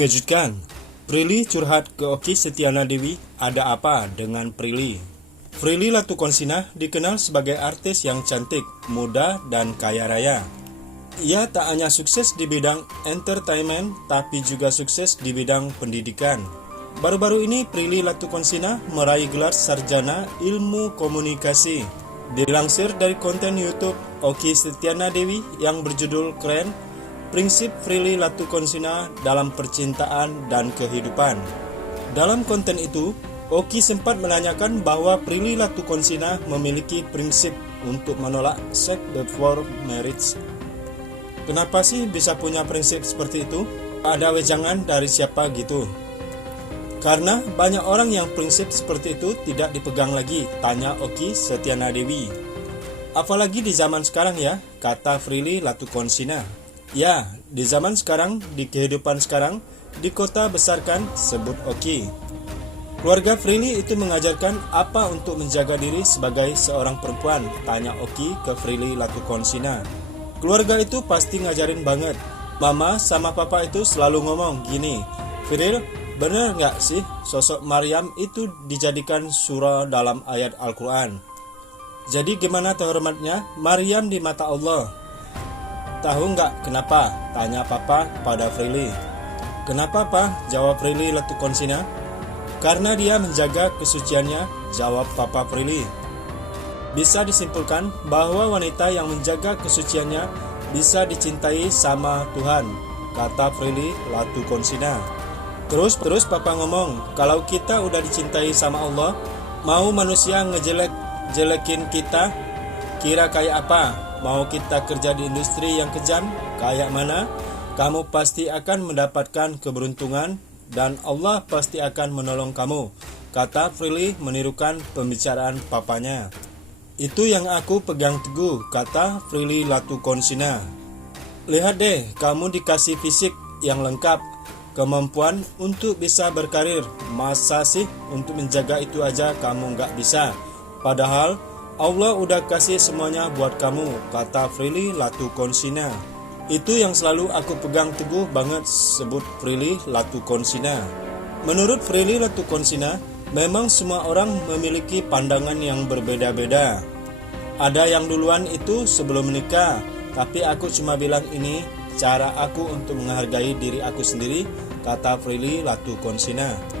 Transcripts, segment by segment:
Mengejutkan, Prilly curhat ke Okky Setiana Dewi. Ada apa dengan Prilly? Prilly Latukonsina dikenal sebagai artis yang cantik, muda, dan kaya raya. Ia tak hanya sukses di bidang entertainment, tapi juga sukses di bidang pendidikan. Baru-baru ini Prilly Latukonsina meraih gelar sarjana ilmu komunikasi. Dilansir dari konten YouTube Okky Setiana Dewi yang berjudul keren, Prinsip Prilly Latukonsina dalam Percintaan dan Kehidupan. Dalam konten itu, Okky sempat menanyakan bahwa Prilly Latukonsina memiliki prinsip untuk menolak sex before marriage. Kenapa sih bisa punya prinsip seperti itu? Ada wejangan dari siapa gitu? Karena banyak orang yang prinsip seperti itu tidak dipegang lagi, tanya Okky Setiana Dewi. Apalagi di zaman sekarang ya, kata Prilly Latukonsina. Ya, di zaman sekarang, di kehidupan sekarang, di kota besar kan, sebut Okky. Keluarga Prilly itu mengajarkan apa untuk menjaga diri sebagai seorang perempuan, tanya Okky ke Prilly Latukonsina. Keluarga itu pasti ngajarin banget. Mama sama papa itu selalu ngomong gini, Pril, bener gak sih sosok Maryam itu dijadikan surah dalam ayat Al-Quran? Jadi gimana terhormatnya Maryam di mata Allah? Tahu nggak kenapa? Tanya papa pada Prilly. Kenapa pak? Jawab Prilly Latukonsina. Karena dia menjaga kesuciannya, jawab papa Prilly. Bisa disimpulkan bahwa wanita yang menjaga kesuciannya bisa dicintai sama Tuhan, kata Prilly Latukonsina. Terus papa ngomong, kalau kita udah dicintai sama Allah, mau manusia ngejelekin kita, kira kayak apa? Mau kita kerja di industri yang kejam, kayak mana? Kamu pasti akan mendapatkan keberuntungan dan Allah pasti akan menolong kamu, kata Prilly menirukan pembicaraan papanya. Itu yang aku pegang teguh, kata Prilly Latukonsina. Lihat deh, kamu dikasih fisik yang lengkap, kemampuan untuk bisa berkarir. Masa sih untuk menjaga itu aja kamu nggak bisa? Padahal Allah udah kasih semuanya buat kamu, kata Prilly Latukonsina. Itu yang selalu aku pegang teguh banget, sebut Prilly Latukonsina. Menurut Prilly Latukonsina, memang semua orang memiliki pandangan yang berbeda-beda. Ada yang duluan itu sebelum menikah, tapi aku cuma bilang ini cara aku untuk menghargai diri aku sendiri, kata Prilly Latukonsina.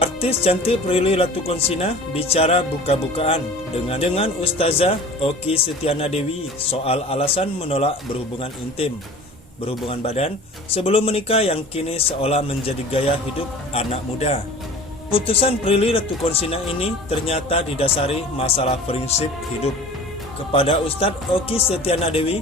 Artis cantik Prilly Latukonsina bicara buka-bukaan dengan Ustazah Okky Setiana Dewi soal alasan menolak berhubungan intim, berhubungan badan sebelum menikah yang kini seolah menjadi gaya hidup anak muda. Putusan Prilly Latukonsina ini ternyata didasari masalah prinsip hidup. Kepada Ustadz Okky Setiana Dewi,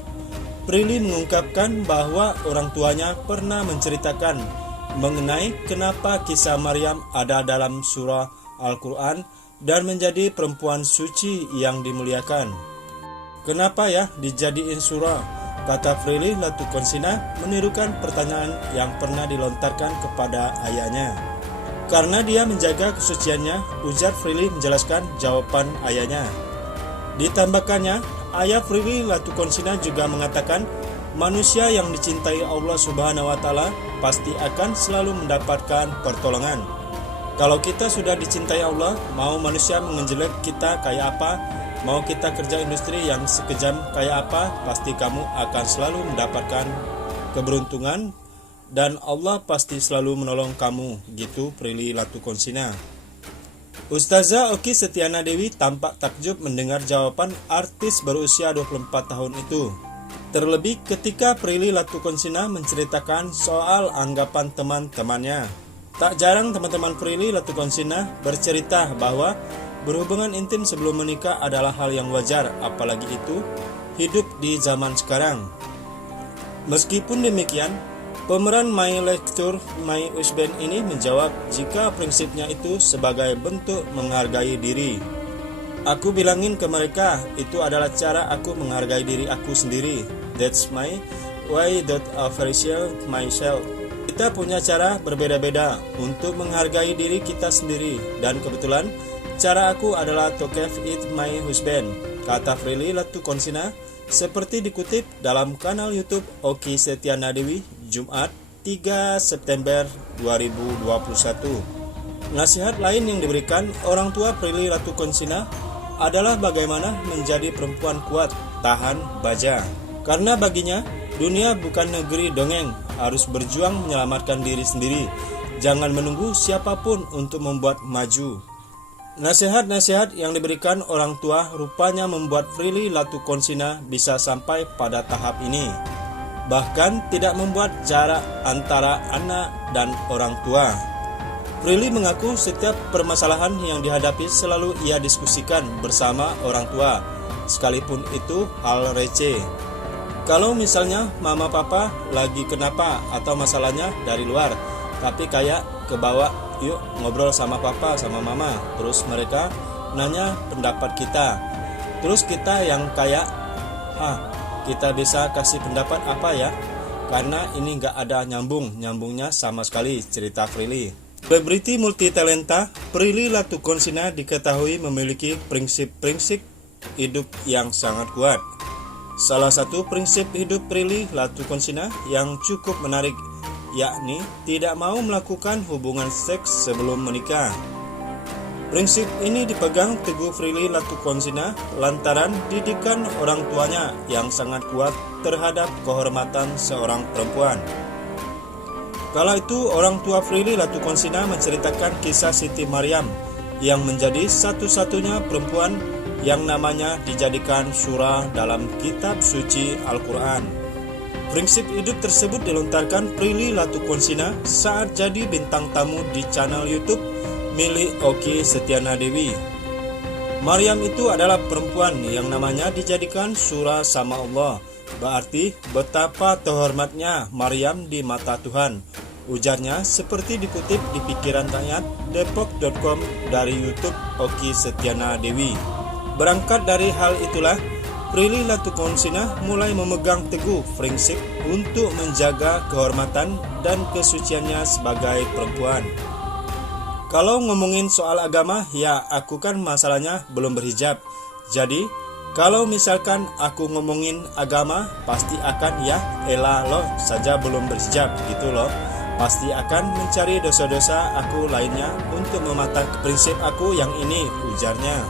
Prilly mengungkapkan bahwa orang tuanya pernah menceritakan mengenai kenapa kisah Maryam ada dalam surah Al-Quran dan menjadi perempuan suci yang dimuliakan. Kenapa ya dijadiin surah? Kata Prilly Latukonsina menirukan pertanyaan yang pernah dilontarkan kepada ayahnya. Karena dia menjaga kesuciannya, ujar Prilly menjelaskan jawaban ayahnya. Ditambahkannya, ayah Prilly Latukonsina juga mengatakan manusia yang dicintai Allah Subhanahu wa Ta'ala pasti akan selalu mendapatkan pertolongan. Kalau kita sudah dicintai Allah, mau manusia mengejelek kita kayak apa, mau kita kerja industri yang sekejam kayak apa, pasti kamu akan selalu mendapatkan keberuntungan dan Allah pasti selalu menolong kamu, gitu Prilly Latukonsina. Ustazah Okky Setiana Dewi tampak takjub mendengar jawaban artis berusia 24 tahun itu. Terlebih ketika Prilly Latukonsina menceritakan soal anggapan teman-temannya. Tak jarang teman-teman Prilly Latukonsina bercerita bahwa berhubungan intim sebelum menikah adalah hal yang wajar, apalagi itu hidup di zaman sekarang. Meskipun demikian, pemeran My Lecture My Husband ini menjawab jika prinsipnya itu sebagai bentuk menghargai diri. Aku bilangin ke mereka, itu adalah cara aku menghargai diri aku sendiri. That's my way that I appreciate myself. Kita punya cara berbeda-beda untuk menghargai diri kita sendiri. Dan kebetulan, cara aku adalah to give it my husband, kata Prilly Latukonsina, seperti dikutip dalam kanal YouTube Okky Setiana Dewi, Jumat 3 September 2021. Nasihat lain yang diberikan orang tua Prilly Latukonsina adalah bagaimana menjadi perempuan kuat, tahan baja. Karena baginya, dunia bukan negeri dongeng, harus berjuang menyelamatkan diri sendiri. Jangan menunggu siapapun untuk membuat maju. Nasihat-nasihat yang diberikan orang tua rupanya membuat Prilly Latukonsina bisa sampai pada tahap ini. Bahkan tidak membuat jarak antara anak dan orang tua. Prilly mengaku setiap permasalahan yang dihadapi selalu ia diskusikan bersama orang tua, sekalipun itu hal receh. Kalau misalnya mama papa lagi kenapa atau masalahnya dari luar, tapi kayak kebawa, yuk ngobrol sama papa sama mama. Terus mereka nanya pendapat kita. Terus kita yang kayak, kita bisa kasih pendapat apa ya? Karena ini gak ada nyambungnya sama sekali, cerita Prilly. Selebriti multitalenta Prilly Latukonsina diketahui memiliki prinsip-prinsip hidup yang sangat kuat. Salah satu prinsip hidup Prilly Latukonsina yang cukup menarik, yakni tidak mau melakukan hubungan seks sebelum menikah. Prinsip ini dipegang teguh Prilly Latukonsina lantaran didikan orang tuanya yang sangat kuat terhadap kehormatan seorang perempuan. Kala itu orang tua Prilly Latukonsina menceritakan kisah Siti Maryam yang menjadi satu-satunya perempuan yang namanya dijadikan surah dalam kitab suci Al-Quran. Prinsip hidup tersebut dilontarkan Prilly Latukonsina saat jadi bintang tamu di channel YouTube milik Okky Setiana Dewi. Maryam itu adalah perempuan yang namanya dijadikan surah sama Allah. Berarti betapa terhormatnya Maryam di mata Tuhan, ujarnya seperti dikutip di pikiran rakyat depok.com dari YouTube Okky Setiana Dewi. Berangkat dari hal itulah, Prilly Latukonsina mulai memegang teguh prinsip untuk menjaga kehormatan dan kesuciannya sebagai perempuan. Kalau ngomongin soal agama, ya aku kan masalahnya belum berhijab. Jadi, kalau misalkan aku ngomongin agama, pasti akan ya elah loh saja belum berhijab gitu loh. Pasti akan mencari dosa-dosa aku lainnya untuk mematahkan prinsip aku yang ini, ujarnya.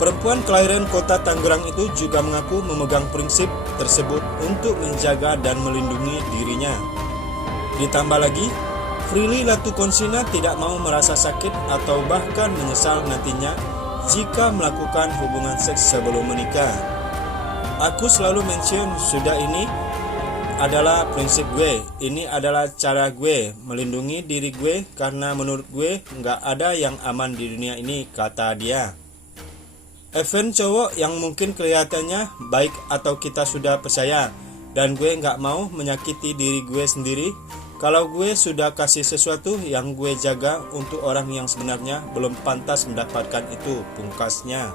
Perempuan kelahiran kota Tangerang itu juga mengaku memegang prinsip tersebut untuk menjaga dan melindungi dirinya. Ditambah lagi, Prilly Latukonsina tidak mau merasa sakit atau bahkan menyesal nantinya jika melakukan hubungan seks sebelum menikah. Aku selalu mention sudah ini adalah prinsip gue, ini adalah cara gue melindungi diri gue karena menurut gue gak ada yang aman di dunia ini, kata dia. Event cowok yang mungkin kelihatannya baik atau kita sudah percaya, dan gue gak mau menyakiti diri gue sendiri kalau gue sudah kasih sesuatu yang gue jaga untuk orang yang sebenarnya belum pantas mendapatkan itu, pungkasnya.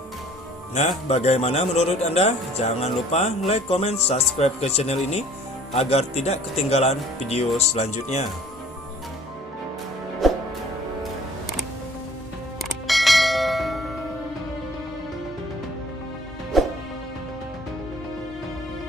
Nah, bagaimana menurut Anda? Jangan lupa like, comment, subscribe ke channel ini agar tidak ketinggalan video selanjutnya.